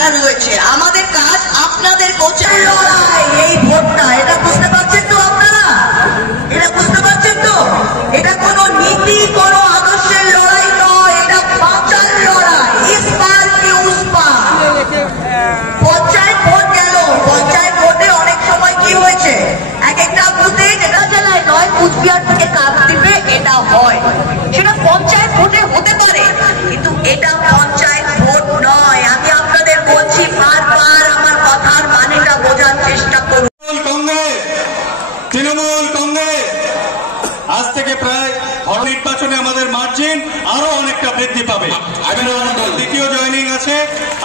যারা রয়েছে, আমাদের কাজ আপনাদের কোচের লড়াই। এই ভোটটা, এটা বুঝতে পারছেন তো আপনারা? এটা বুঝতে পারছেন তো? এটা কোনো নীতি, কোনো আদর্শের লড়াই নয়, এটা বাঁচার লড়াই। ইস পার কি উস পার। পঞ্চায়েত ভোট গেল, পঞ্চায়েত ভোটে অনেক সময় কি হয়েছে, এক একটা বুথে যেটা জেলায় নয়, কুচবিহার থেকে কাকদ্বীপে এটা হয়। সেটা পঞ্চায়েত ভোটে হতে পারে, কিন্তু এটা পঞ্চায়েত ভোট নয়। আমি আপনাদের বলছি, বারবার আমার কথার মানেটা বোঝার চেষ্টা করুন। তৃণমূল কংগ্রেস আজ থেকে প্রায় নির্বাচনে আমাদের মার্জিন আরো অনেকটা বৃদ্ধি পাবে। দ্বিতীয় জয়েনিং আছে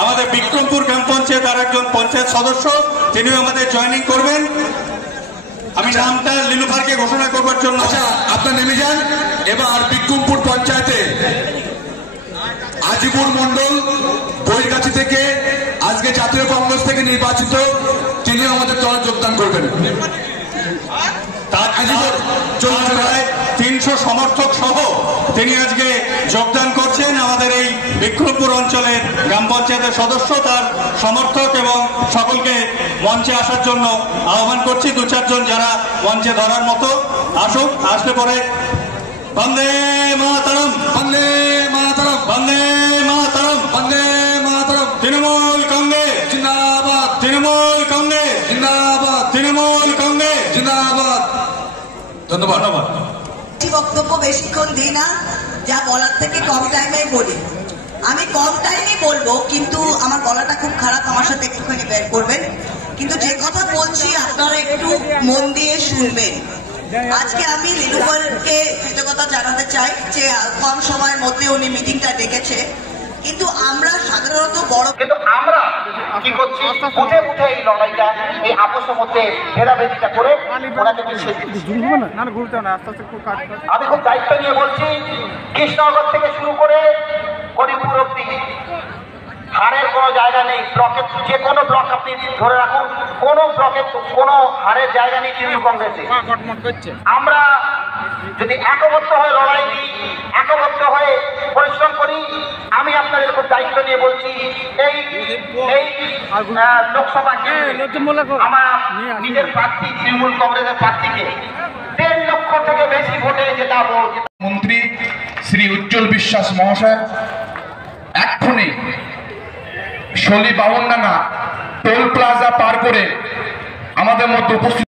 আমাদের বিক্রমপুর গ্রাম পঞ্চায়েত, আর একজন পঞ্চায়েত সদস্য, তিনিও আমাদের জয়েনিং করবেন। আমি নামটা লিলুফারকে ঘোষণা করবার জন্য। আচ্ছা, আপনার নেমে যান। এবার বিক্রমপুর পঞ্চায়েতে আজিপুর মন্ডল বইগাছি থেকে আজকে জাতীয় কংগ্রেস থেকে নির্বাচিত, তিনি আমাদের দলে যোগদান করবেন। তার 300 সমর্থক সহ তিনি আজকে যোগদান করছেন আমাদের এই বিক্রমপুর অঞ্চলের গ্রাম পঞ্চায়েতের সদস্য, তার সমর্থক এবং সকলকে মঞ্চে আসার জন্য আহ্বান করছি। 2-4 জন যারা মঞ্চে ধরার মতো আসুক, আসলে পরে বন্দে মাতরম, বন্দে মাতরম, বন্দে মাতরম, বন্দে মাতরম। তৃণমূল কংগ্রেস জিন্দাবাদ, তৃণমূল কংগ্রেস জিন্দাবাদ, তৃণমূল কংগ্রেস জিন্দাবাদ। ধন্যবাদ। বক্তব্য বেশিক্ষণ দিই না, যা বলার থেকে কম টাইমে বলি। আমি কম টাইমে বলবো, কিন্তু আমার গলাটা খুব খারাপ, আমার সাথে একটুখানি বের করবেন। কিন্তু যে কথা বলছি আপনারা একটু মন দিয়ে শুনবেন। আজকে আমি লিলুফারকে কৃতজ্ঞতা জানাতে চাই যে কম সময়ের মধ্যে উনি মিটিংটা ডেকেছে, কিন্তু আমরা সাধারণত বড়, কিন্তু আমরা কি করছি, উঠে উঠে এই লড়াইটা, এই আপোষের মধ্যে ভেদাভেদিটা করে ওনাকে পিছিয়ে দিচ্ছি। আমি খুব দায়িত্ব নিয়ে বলছি, কৃষ্ণনগর থেকে শুরু করে করিমপুর অব্দি হারের কোনো জায়গা নেই। ব্লকের যে কোনো ব্লক আপনি ধরে রাখুন, কোনো ব্লকে কোনো হারের জায়গা নেই তৃণমূল কংগ্রেসে। আমরা যদি একবদ্ধ হয়ে লড়াই দিই, একবদ্ধ হয়ে পরিশ্রম করি, আমি আপনাদের খুব দায়িত্ব নিয়ে বলছি, এই লোকসভা আমার নিজের প্রার্থী তৃণমূল কংগ্রেসের প্রার্থীকে 1.5 লক্ষ থেকে বেশি ভোটে জেতাবো। মন্ত্রী শ্রী উজ্জ্বল বিশ্বাস মহাশয় এক্ষুনি শলি বাউন্ডাঙ্গা টোল প্লাজা পার করে আমাদের মধ্যে উপস্থিত